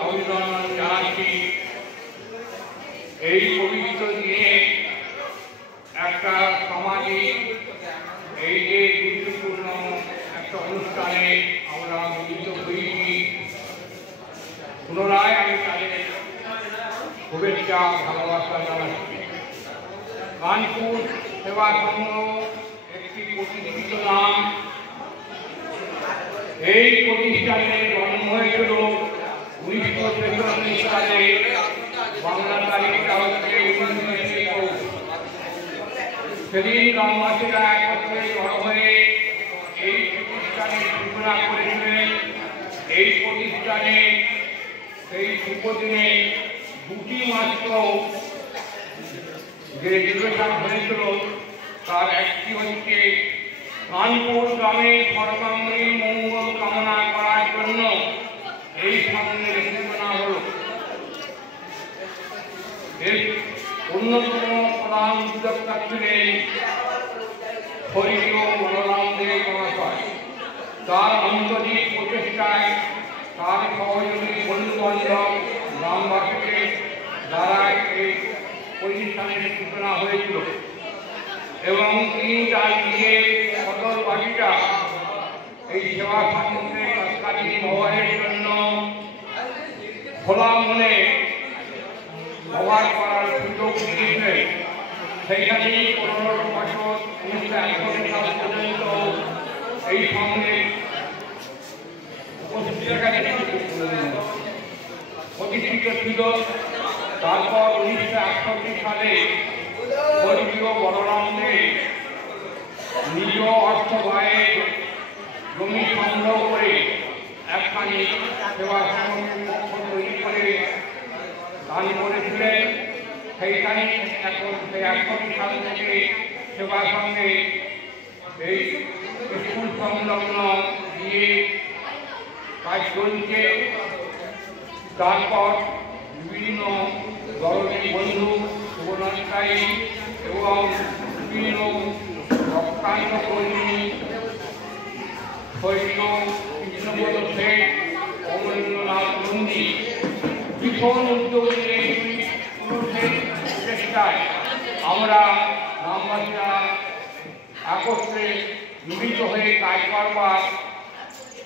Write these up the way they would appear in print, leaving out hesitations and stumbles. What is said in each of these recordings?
অভিনন্দন জানাচ্ছি। এই পবিত্র দিনে একটা সামাজিক এই যে গুরুত্বপূর্ণ একটা অনুষ্ঠানে আমরা মিলিত হয়েছি, পুনরায় আমি তাদের শুভেচ্ছা ভালোবাসা জানাচ্ছি। কানপুর সেবা সংঘ একটি প্রতিষ্ঠিত নাম। এই প্রতিষ্ঠানের জন্ম হয়েছিল 1946 সালে। বাংলা তারিখটা হচ্ছে 1921। সেদিন গ্রামবাসীরা একত্রে জড়ো হয়ে এই প্রতিষ্ঠানের সূচনা করেছিলেন। এই প্রতিষ্ঠানে সেই শুভ দিনে দুটি মাত্র যে নির্বাচন হয়েছিল, তার একটি হচ্ছে কানপুর গ্রামের সর্বাঙ্গীন মঙ্গল কামনা করার জন্য এই সংঘের সূচনা হল। এর অন্যতম প্রধান উদ্যোক্তা ছিলেন স্বর্গীয় বলরামদেব মহাশয়। তার আন্তরিক প্রচেষ্টায় তার সহযোগী বন্ধু-বান্ধব গ্রামবাসীকে দ্বারা এই প্রতিষ্ঠানের সূচনা হয়েছিল এবং তিনি তার নিজের সকল বাড়িটা এই সেবা সংঘের কাছাকাছি ব্যবহারের জন্য খোলা মনে ব্যবহার করার সুযোগ দিয়েছিলেন। সেইখানেই 15 বছর 1961 সাল পর্যন্ত এই সংঘে প্রতিষ্ঠিত ছিল। তারপর 1961 সালে স্বর্গীয় বলরামদেব নিজ অর্থ ব্যয়ে জমি সংগ্রহ করে একখানি সেবা সংঘের পক্ষ তৈরি করে দান করেছিলেন। সেইখানে এখন সেই 61 সাল থেকে সেবা সংঘে এই স্কুল সংলগ্ন দিয়ে কাজ চলছে। তারপর বিভিন্ন দলের বন্ধু শুভনাশকারী এবং বিভিন্ন রক্তান্ত কর্মী স্বর্গীয় কৃষ্ণপদ শেঠ, অমরেন্দ্রনাথ নন্দী ভীষণ উদ্যোগ নিয়ে পুরুষের চেষ্টায় আমরা গ্রামবাসীরা একত্রে মিলিত হয়ে কাজ করবার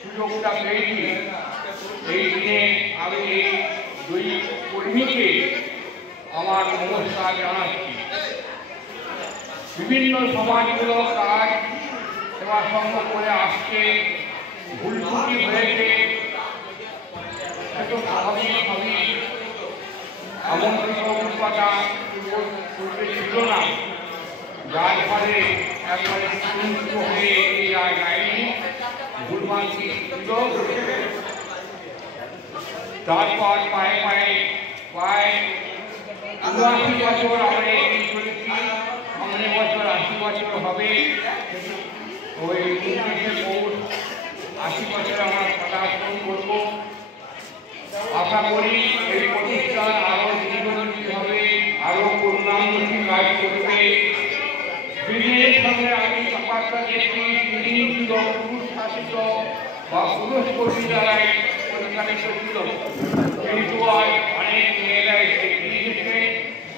সুযোগটা পেয়েছি। এই দিনে আমি এই দুই কর্মীকে আমার নমস্কার জানাচ্ছি। বিভিন্ন সমাজমূলক কাজ সেবা সংঘ করে আসছে, ভুল ত্রুটি হয়েছে, স্বাভাবিকভাবেই আমন্ত্রিত অভিজ্ঞতা পূর্বে ছিল না, যার ফলে একবারে সুন্দর হয়ে এগিয়ে যায়নি, ভুলভ্রান্তি ছিল। তারপর পায়ে পায়ে প্রায় 79 বছর আমরা এগিয়ে চলেছি। সামনের বছর 80 বছর হবে। ওই 19শে পৌষ 80 বছর আমরা পদার্পণ করব। আশা করি এই প্রতিষ্ঠান আরো দীর্ঘজীবী হবে, আরো পূর্ণাঙ্গী কাজ করবে। বিধির সঙ্গে আমি বার্তা দিচ্ছি, তিনি ছিল পুরুষ শাসিত বা পুরুষ কর্মী দ্বারাই পরিচালিত ছিল, কিন্তু আজ অনেক মেয়েরা এগিয়ে গেছে।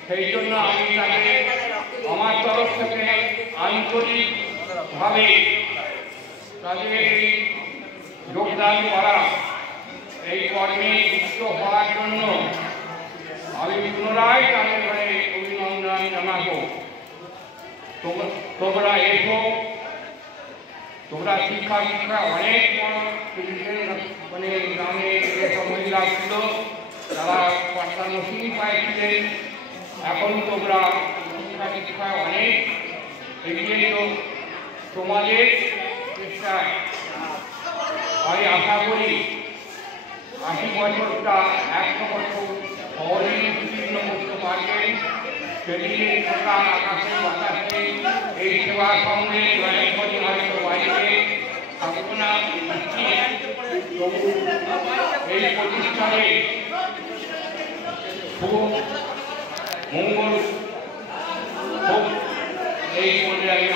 সেই জন্য আমি তাদের আমার তরফ থেকে আন্তরিকভাবে তাদের এই যোগদান করা, এই কর্মে যুক্ত হওয়ার জন্য আমি পুনরায় তাদের ঘরে অভিনন্দন জানাবো। তোমরা এসো, তোমরা শিক্ষা অনেক মানে গ্রামে যেসব মহিলা ছিল তারা পাঠ্যানুষ্ঠান পাইছিলেন। এখন তোমরা শিক্ষায় অনেক এগিয়ে তোমাদের চেষ্টায় আমি আশা করি 80 বছরটা 100 বছর শহরেই বিচ্ছিন্ন করতে পারবেন। সেদিকে থাকা আকাশে বাতাসে এই সেবা সঙ্গে হয়তো বাড়িতে থাকবো না। এই প্রতিষ্ঠানে খুব মঙ্গল হোক এই বলে আমি